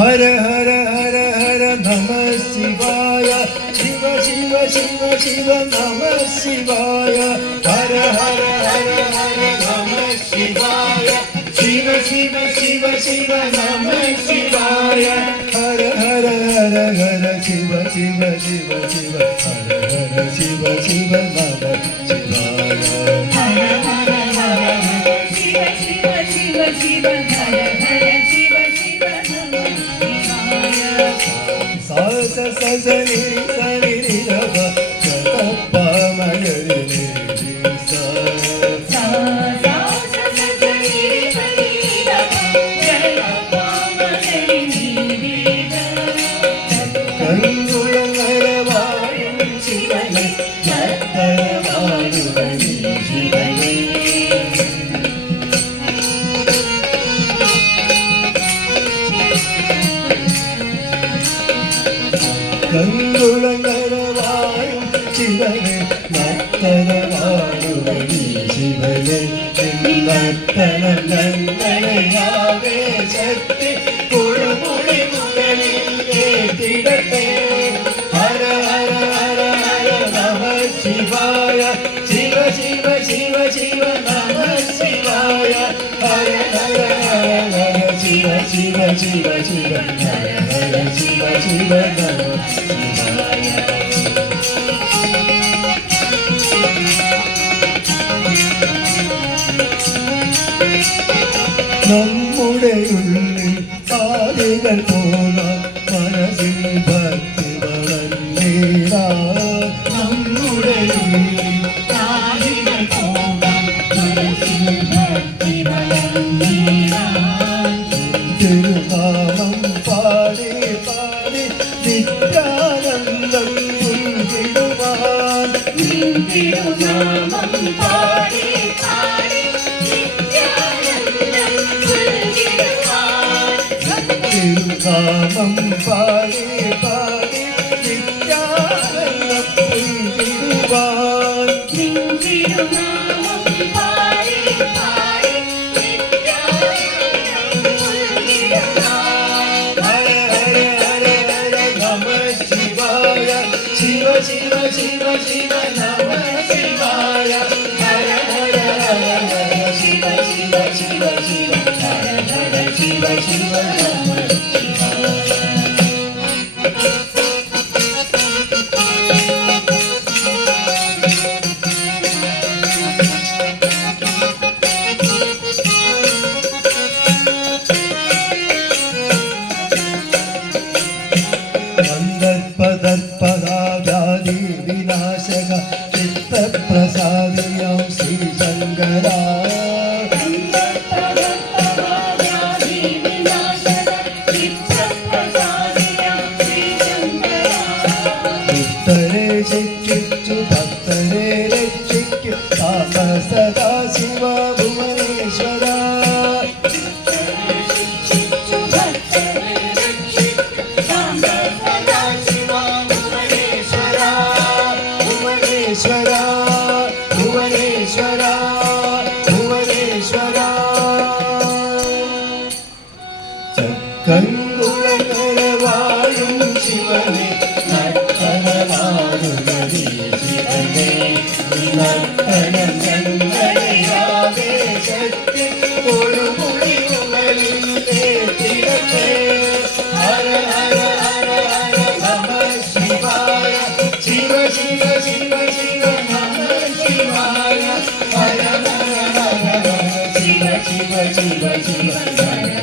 ഹര ഹര ഹര ഹര നമ ശിവായ ശിവ ശിവ ശിവ ശിവ നമ ശിവായ ഹര ഹര ഹര ഹര നമ ശിവായ ശിവ ശിവ ശിവ ശിവ നമ ശിവായ ഹര ഹര ഹര ഹര ശിവ ശിവ ശിവ ശിവ ഹര ഹര ശിവ ശിവ നമ ശിവായ ഹര ഹര ഹര ഹര ശിവ ശിവ ശിവ ശിവ ഹര ഹര ശിവ ശിവ നമ ശിവായ സാ സ സ സ നി സ നി രി ര പ സ ത പ മ ഗ രി നി സ സാ സാ സ സ സ നി രി സ നി ര പ ഗ ര പ മ ഗ രി നി ര കങ്കുളങ്ങരവാഴും ശിവനെ ഭക്തരവാഴുവനി ശിവനെ കങ്കുളങ്ങരവാഴും ശിവനെ ഭക്തരവാഴുവനി ശിവനെ നർത്തനം നന്ദനയാവേശത്തെ കുഴമുടി മുകളിൽ കേട്ടിടട്ടെ ഹര ഹര ഹര ഹര നമ ശിവായ ശിവ ശിവ ശിവ ശിവ നമ ശിവായ ഹര ഹര ഹര ഹര ശിവ ശിവ ശിവ ശിവ ഹര ഹര ശിവ ശിവ നമ ശിവായ നമ്മുടെ ഉള്ളിൽ ആദികൾ പോകാൻ മനസ്സിൽ ഭക്തി വളർന്നേടാ നമ്മുടെ ഉള്ളിൽ ആദികൾ പോകാൻ മനസ്സിൽ ഭക്തി വളർന്നേടാ തിരുനാമം പാടി പാടി നിത്യാനന്ദം ഉൾവിടുവാൻ തിരുനാമം പാടി പാടി തിരുനാമം പാടി പാടി നിത്യാനന്ദം ഉൾവിടുവാൻ തിരുനാമം പാടി പാടി നിത്യാനന്ദം ഉൾവിടുവാൻ ഹര ഹര ഹര ഹര നമ ശിവായ ശിവ ശിവ ശിവ ശിവ നമ ശിവായ ഹര ഹര ഹര ഹര ശിവ ശിവ ശിവ ശിവ ഹര ഹര ശിവ ശിവ നമ പദർപ്പദാദി വിനാശക ചിത്തപ്രസാദിയം ശ്രീ ശങ്കര ഭക്തരെ ശിക്ഷിച്ചു ഭക്തരെ രക്ഷിക്കു സദാ ശിവ ഭുവനേശ്വര ഭുവനേശ്വര ഭുവനേശ്വര ഭുവനേശ്വര ചക്കങ്കുളങ്ങരവാഴും ശിവനെ നർത്തനമാടുകടി ശിവനെ നർത്തനം ഞങ്ങളയാവേശത്തെ കൊടുമുടി മുകളിൽ കേട്ടിടട്ടെ ഹര ഹര ഹര ഹര നമ ശിവായ ശിവ ശിവ ശിവ ശിവ നമ ശിവായ ഹര ഹര ഹര ഹര ശിവ ശിവ ശിവ ശിവ ഹര